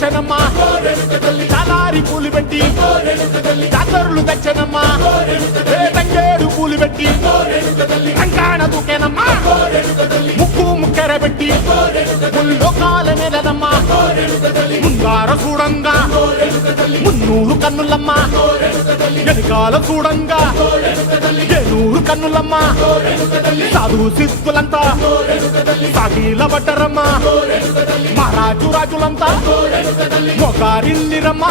తెచ్చనమ్మా చాలారి పూలు పెట్టి జాతరులు తెచ్చనమ్మా తంగేడు పూలు పెట్టి రంగాణ దూకేనమ్మా ముక్కు ముక్కెర పెట్టి ముల్లోకాల మీదనమ్మా ముంగార చూడంగా మున్నూరు కన్నులమ్మా వెనకాల చూడంగా ఏనూరు కన్నులమ్మా సాధు సిద్ధులంతా సాగిల పడ్డరమ్మా మహారాజు రాజులంతా మొగారిల్లిరమ్మా